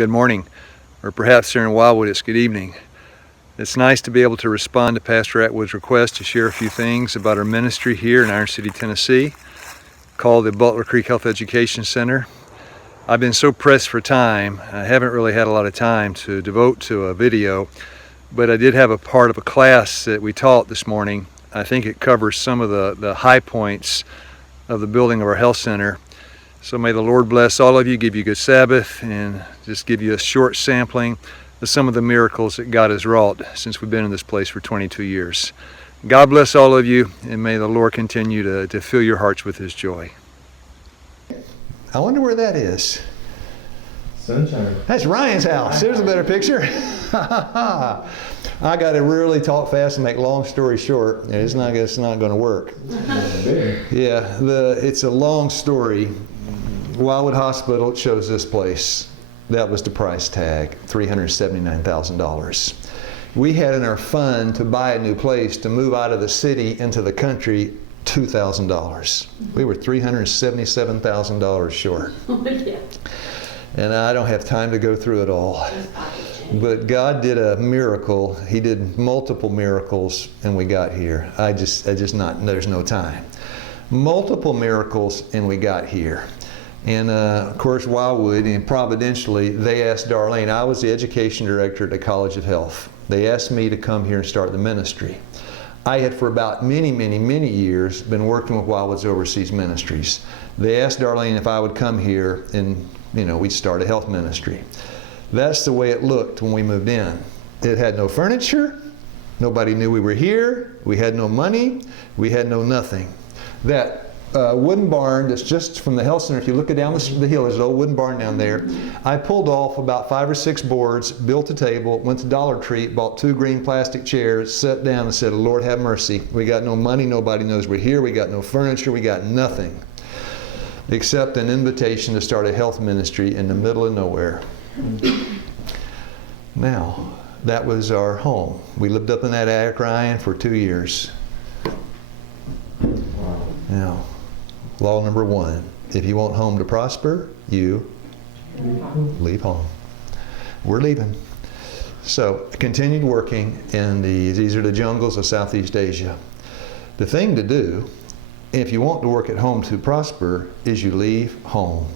good morning, or perhaps here in Wildwood it's good evening. It's nice to be able to respond to Pastor Atwood's request to share a few things about our ministry here in Iron City, Tennessee, called the Butler Creek Health Education Center. I've been so pressed for time, I haven't really had a lot of time to devote to a video, but I did have a part of a class that we taught this morning. I think it covers some of the high points of the building of our health center. So may the Lord bless all of you, give you a good Sabbath, and just give you a short sampling of some of the miracles that God has wrought since we've been in this place for 22 years. God bless all of you, and may the Lord continue to fill your hearts with His joy. I wonder where that is. Sunshine. That's Ryan's house. There's a better picture. I got to really talk fast and make long story short. It's not going to work. Yeah, it's a long story. Wildwood Hospital chose this place. That was the price tag, $379,000. We had in our fund to buy a new place to move out of the city into the country, $2,000. We were $377,000 short. And I don't have time to go through it all. But God did a miracle. He did multiple miracles, and we got here. There's no time. Multiple miracles, and we got here. And of course, Wildwood, and providentially, they asked Darlene. I was the education director at the College of Health. They asked me to come here and start the ministry. I had for about many years been working with Wildwood's overseas ministries. They asked Darlene if I would come here and we'd start a health ministry. That's the way it looked when we moved in. It had no furniture. Nobody knew we were here. We had no money. We had no nothing. That wooden barn that's just from the health center, if you look down the hill, there's an old wooden barn down there. I pulled off about 5 or 6 boards, built a table, went to Dollar Tree, bought 2 green plastic chairs, sat down and said, Lord have mercy. We got no money. Nobody knows we're here. We got no furniture. We got nothing except an invitation to start a health ministry in the middle of nowhere. Now, that was our home. We lived up in that attic, Ryan, for 2 years. Now, law number 1, if you want home to prosper, you leave home. We're leaving. So, I continued working in these are the jungles of Southeast Asia. The thing to do, if you want to work at home to prosper, is you leave home.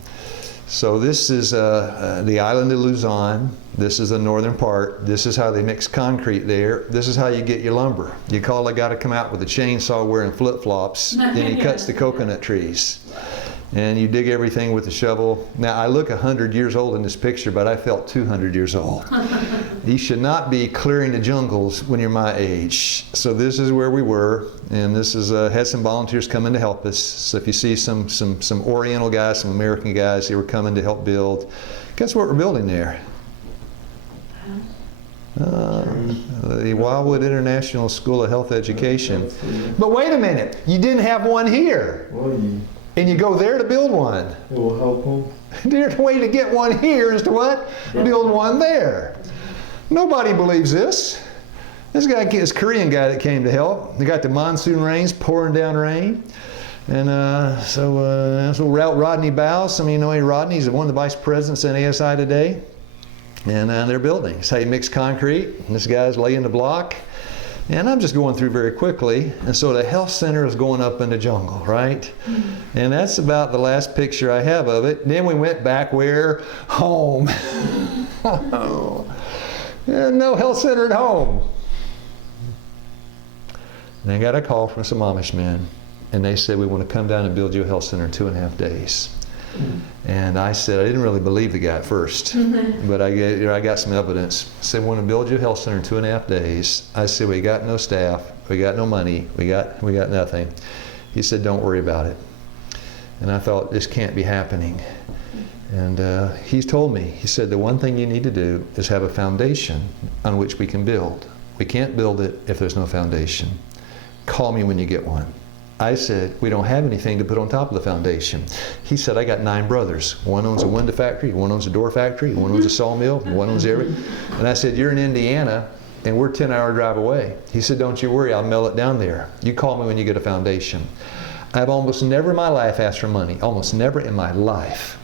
So this is the island of Luzon. This is the northern part. This is how they mix concrete there. This is how you get your lumber. You call a guy to come out with a chainsaw wearing flip-flops, and he cuts the coconut trees. And you dig everything with a shovel. Now, I look 100 years old in this picture, but I felt 200 years old. You should not be clearing the jungles when you're my age. So this is where we were, and this is had some volunteers coming to help us. So if you see some Oriental guys, some American guys, they were coming to help build. Guess what we're building there? The Wildwood International School of Health Education. But wait a minute, you didn't have one here. And you go there to build one. It will help them. There's a way to get one here is to what? Build one there. Nobody believes this. This Korean guy that came to help, they got the monsoon rains, pouring down rain. And so Rodney Bowes, some of you know Rodney, he's one of the vice presidents in ASI today. And they're building. That's how you mix concrete. And this guy's laying the block. And I'm just going through very quickly. And so the health center is going up in the jungle, right? Mm-hmm. And that's about the last picture I have of it. Then we went back where? Home. No health center at home. And I got a call from some Amish men. And they said, we want to come down and build you a health center in 2.5 days. And I said, I didn't really believe the guy at first, but I got some evidence. I said, we want to build you a health center in 2.5 days. I said, we got no staff, we got no money, we got nothing. He said, don't worry about it. And I thought, this can't be happening. And he's told me, he said, the one thing you need to do is have a foundation on which we can build. We can't build it if there's no foundation. Call me when you get one. I said, we don't have anything to put on top of the foundation. He said, I got 9 brothers. One owns a window factory, one owns a door factory, one owns a sawmill, one owns everything. And I said, you're in Indiana, and we're a 10-hour drive away. He said, don't you worry, I'll mail it down there. You call me when you get a foundation. I've almost never in my life asked for money, almost never in my life.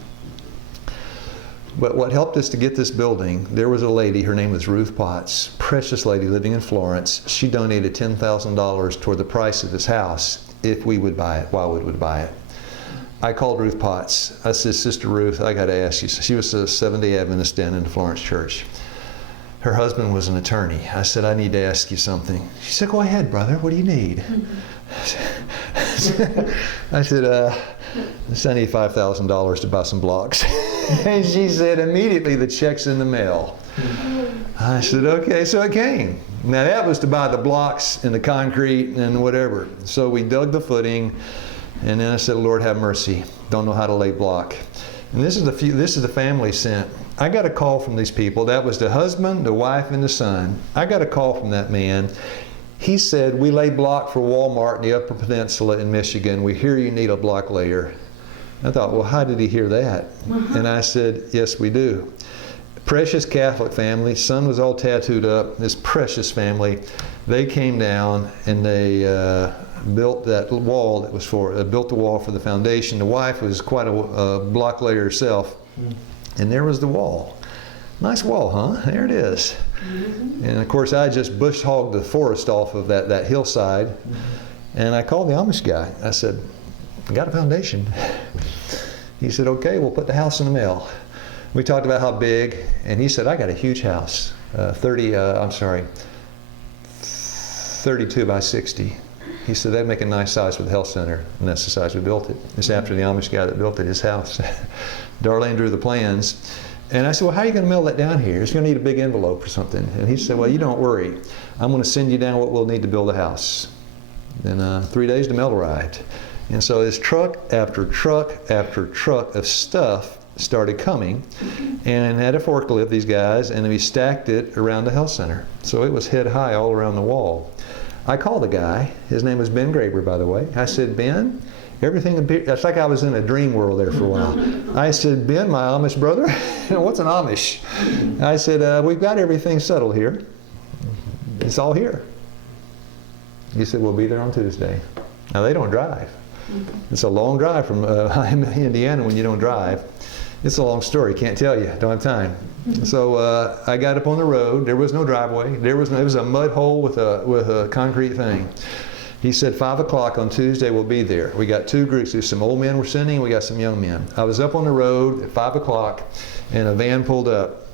But what helped us to get this building, there was a lady, her name was Ruth Potts, precious lady living in Florence. She donated $10,000 toward the price of this house if we would buy it, Wildwood would buy it. I called Ruth Potts. I said, Sister Ruth, I got to ask you. She was a Seventh-day Adventist down in the Florence church. Her husband was an attorney. I said, I need to ask you something. She said, go ahead, brother. What do you need? I said, I need $5,000 to buy some blocks. And she said, immediately the check's in the mail. I said, okay, so it came. Now that was to buy the blocks and the concrete and whatever. So we dug the footing, and then I said, Lord, have mercy. Don't know how to lay block. And this is the family sent. I got a call from these people. That was the husband, the wife, and the son. I got a call from that man. He said, we lay block for Walmart in the Upper Peninsula in Michigan. We hear you need a block layer. I thought, well, how did he hear that? And I said, yes, we do. Precious Catholic family. Son was all tattooed up. This precious family. They came down and they built that wall that was built the wall for the foundation. The wife was quite a block layer herself. And there was the wall. Nice wall, huh? There it is. And of course, I just bush hogged the forest off of that hillside. And I called the Amish guy. I said, I got a foundation. He said, okay, we'll put the house in the mail. We talked about how big, and he said, I got a huge house, 32 by 60. He said, that'd make a nice size for the health center, and that's the size we built it. It's after the Amish guy that built it, his house. Darlene drew the plans. And I said, well, how are you going to mail that down here? It's going to need a big envelope or something. And he said, well, you don't worry. I'm going to send you down what we'll need to build a house. And 3 days, the mail arrived. And so this truck after truck after truck of stuff started coming, and had a forklift, these guys, and we stacked it around the health center. So it was head high all around the wall. I called the guy. His name was Ben Graber, by the way. I said, Ben, everything appeared, it's like I was in a dream world there for a while. I said, Ben, my Amish brother, what's an Amish? I said, we've got everything settled here. It's all here. He said, we'll be there on Tuesday. Now, they don't drive. It's a long drive from Indiana when you don't drive. It's a long story, can't tell you, don't have time. So I got up on the road. There was no driveway. It was a mud hole with a concrete thing. He said 5 o'clock on Tuesday we'll be there. We got two groups. There's some old men we're sending, we got some young men. I was up on the road at 5 o'clock and a van pulled up.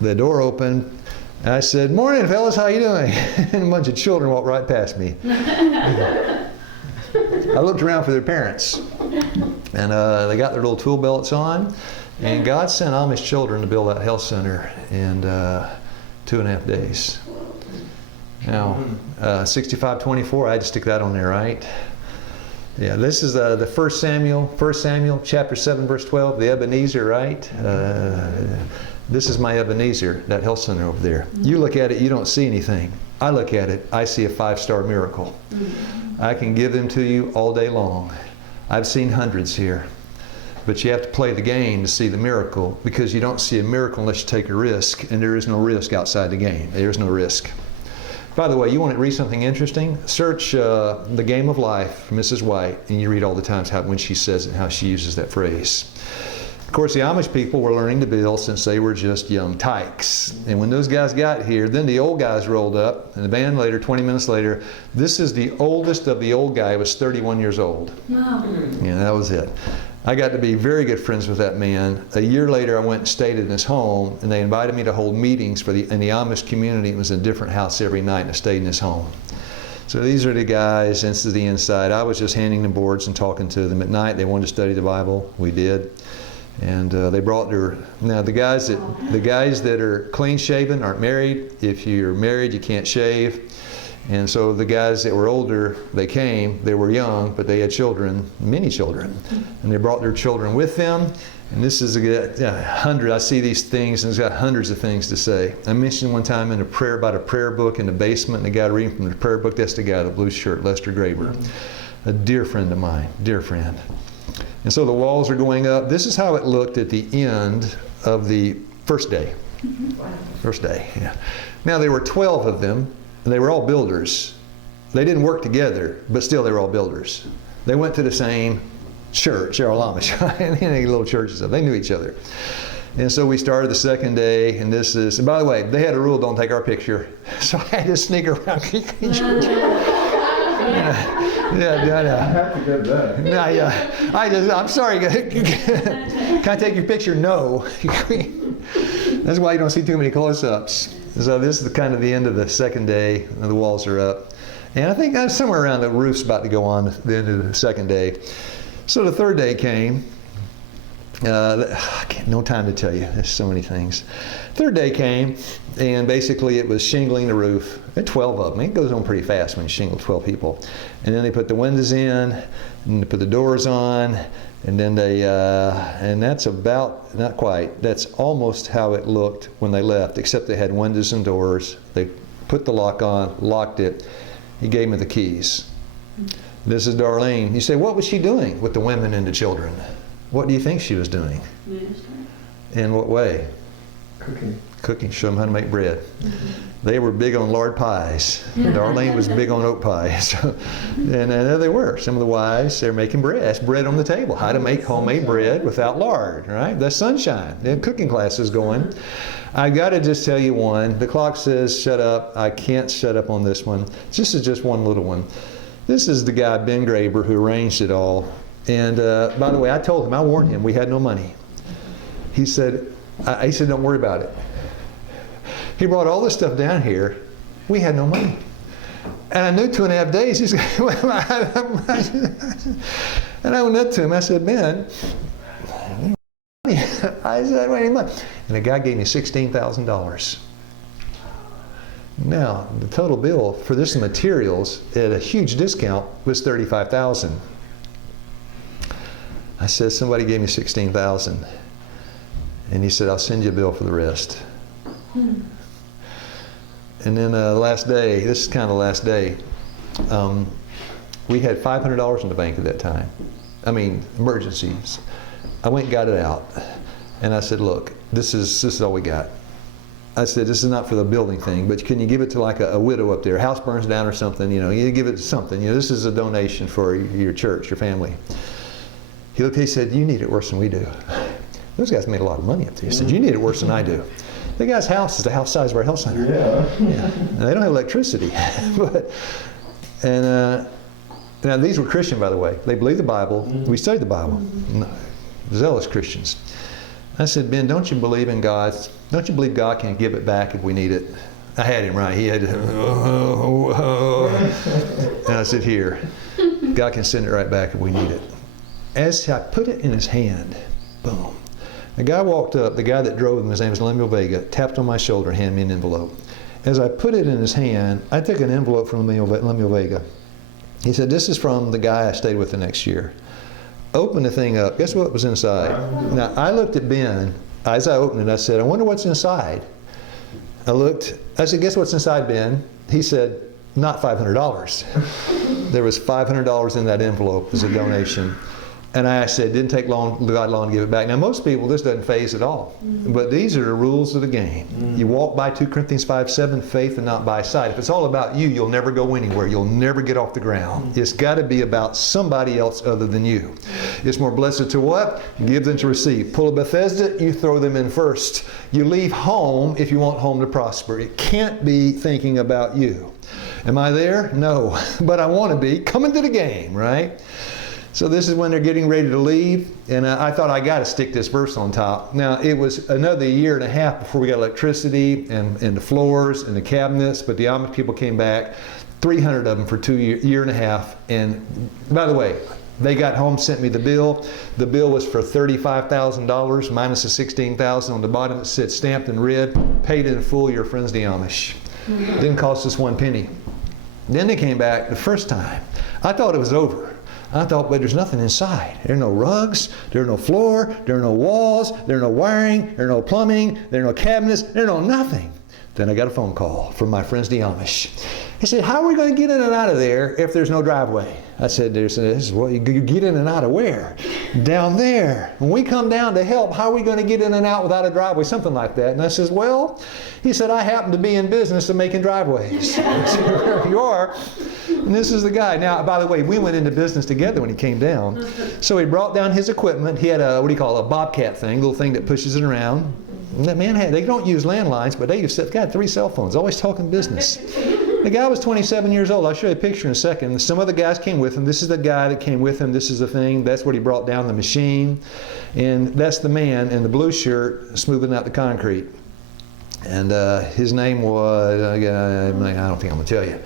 The door opened. I said, morning fellas, how you doing? And a bunch of children walked right past me. I looked around for their parents, and they got their little tool belts on, and God sent Amish children to build that health center in 2.5 days. Now, 65:24, I had to stick that on there, right? Yeah, this is the 1 Samuel chapter 7, verse 12, the Ebenezer, right? This is my Ebenezer, that health center over there. You look at it, you don't see anything. I look at it, I see a 5-star miracle. I can give them to you all day long. I've seen hundreds here. But you have to play the game to see the miracle, because you don't see a miracle unless you take a risk, and there is no risk outside the game. There is no risk. By the way, you want to read something interesting? Search The Game of Life from Mrs. White, and you read all the times when she says it, how she uses that phrase. Of course, the Amish people were learning to build since they were just young tykes. And when those guys got here, then the old guys rolled up, and the band later, 20 minutes later, this is the oldest of the old guy, was 31 years old. Wow. Yeah, that was it. I got to be very good friends with that man. A year later, I went and stayed in his home, and they invited me to hold meetings in the Amish community. It was in a different house every night, and I stayed in his home. So these are the guys, and this is the inside. I was just handing them boards and talking to them. At night, they wanted to study the Bible. We did. And they brought now the guys that are clean shaven aren't married. If you're married, you can't shave. And so the guys that were older, they came, they were young, but they had children, many children. And they brought their children with them. And this is I see these things, and it's got hundreds of things to say. I mentioned one time about a prayer book in the basement, and the guy reading from the prayer book, that's the guy in the blue shirt, Lester Graber. A dear friend of mine, dear friend. And so the walls are going up. This is how it looked at the end of the first day. First day, yeah. Now there were 12 of them, and they were all builders. They didn't work together, but still they were all builders. They went to the same church, they're all Amish, in little churches. They knew each other. And so we started the second day, and and by the way, they had a rule, don't take our picture. So I had to sneak around. I have to get that. I'm sorry. Can I take your picture? No. That's why you don't see too many close-ups. So this is kind of the end of the second day, and the walls are up. And I think somewhere around the roof's about to go on at the end of the second day. So the third day came. No time to tell you. There's so many things. Third day came, and basically it was shingling the roof. There 12 of them. It goes on pretty fast when you shingle 12 people. And then they put the windows in, and they put the doors on, and then and that's about, not quite, that's almost how it looked when they left, except they had windows and doors. They put the lock on, locked it. He gave me the keys. This is Darlene. You say, what was she doing with the women and the children? What do you think she was doing? Ministry. In what way? Cooking. Cooking. Show them how to make bread. They were big on lard pies. Darlene was big on oat pies. And there they were. Some of the wives, they're making bread. That's bread on the table. How to make homemade bread without lard, right? That's sunshine. They have cooking classes going. I got to just tell you one. The clock says shut up. I can't shut up on this one. This is just one little one. This is the guy, Ben Graber, who arranged it all. And by the way, I told him, I warned him, we had no money. He said, don't worry about it. He brought all this stuff down here. We had no money. And I knew 2.5 days. He's and I went up to him. I said, Ben, I said, wait a minute. And the guy gave me $16,000. Now, the total bill for this materials at a huge discount was $35,000. I said, somebody gave me $16,000. And he said, I'll send you a bill for the rest. And then the last day, this is kind of the last day, we had $500 in the bank at that time. I mean, emergencies. I went and got it out. And I said, look, this is all we got. I said, this is not for the building thing, but can you give it to like a widow up there? House burns down or something, you give it to something. This is a donation for your church, your family. He looked, he said, you need it worse than we do. Those guys made a lot of money up there. He said, you need it worse than I do. The guy's house is the house size of our health center. Yeah. And they don't have electricity. Now these were Christian, by the way. They believe the Bible. We studied the Bible. Zealous Christians. I said, Ben, don't you believe in God? Don't you believe God can give it back if we need it? I had him right. He had to, and I said, here, God can send it right back if we need it. As I put it in his hand, boom. The guy walked up, the guy that drove him, his name was Lemuel Vega, tapped on my shoulder and handed me an envelope. As I put it in his hand, I took an envelope from Lemuel Vega. He said, this is from the guy I stayed with the next year. Opened the thing up. Guess what was inside? Now, I looked at Ben. As I opened it, I said, I wonder what's inside. I said, guess what's inside, Ben? He said, not $500. There was $500 in that envelope as a donation. And I said, didn't take God long to give it back. Now, most people, this doesn't faze at all. But these are the rules of the game. You walk by 2 Corinthians 5:7, faith and not by sight. If it's all about you, you'll never go anywhere. You'll never get off the ground. It's got to be about somebody else other than you. It's more blessed to what? Give than to receive. Pull a Bethesda, you throw them in first. You leave home if you want home to prosper. It can't be thinking about you. Am I there? No. But I want to be. Come into the game, right? So this is when they're getting ready to leave, and I thought I got to stick this verse on top. Now, it was another 1.5 years before we got electricity and the floors and the cabinets, but the Amish people came back, 300 of them for 1.5 years. And by the way, they got home, sent me the bill. The bill was for $35,000 minus the $16,000 on the bottom. It said stamped in red, paid in full, your friends the Amish. Didn't cost us 1 penny. Then they came back the first time. I thought it was over. I thought, but there's nothing inside. There are no rugs, there are no floor, there are no walls, there are no wiring, there are no plumbing, there are no cabinets, there are no nothing. Then I got a phone call from my friends the Amish. He said, how are we going to get in and out of there if there's no driveway? I said, well, you get in and out of where? Down there. When we come down to help, how are we going to get in and out without a driveway? Something like that. And I says, well, he said, I happen to be in business of making driveways. I said, there you are. And this is the guy. Now, by the way, we went into business together when he came down. So he brought down his equipment. He had a, a bobcat thing, little thing that pushes it around. And that man they don't use landlines, but they got 3 cell phones, always talking business. The guy was 27 years old. I'll show you a picture in a second. Some other guys came with him. This is the guy that came with him. This is the thing. That's what he brought down, the machine. And that's the man in the blue shirt smoothing out the concrete. And his name was, I don't think I'm going to tell you.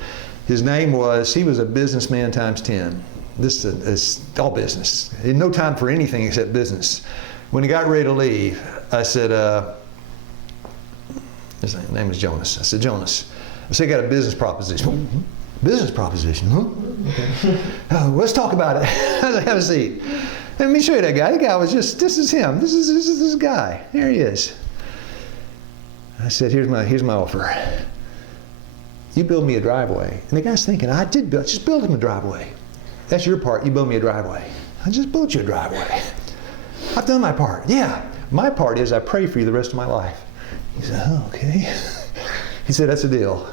His name was, he was a businessman times 10. This is all business. He had no time for anything except business. When he got ready to leave, I said, his name was Jonas. I said, Jonas, I said, I got a business proposition. Business proposition, huh? Okay. Let's talk about it. I said, have a seat. Let me show you that guy. The guy was just, this is him. This is this guy. There he is. I said, here's my offer. You build me a driveway. And the guy's thinking, just build him a driveway. That's your part. You build me a driveway. I just built you a driveway. I've done my part. Yeah. My part is I pray for you the rest of my life. He said, oh, okay. He said, that's a deal.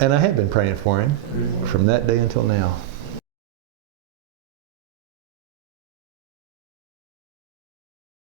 And I have been praying for him from that day until now.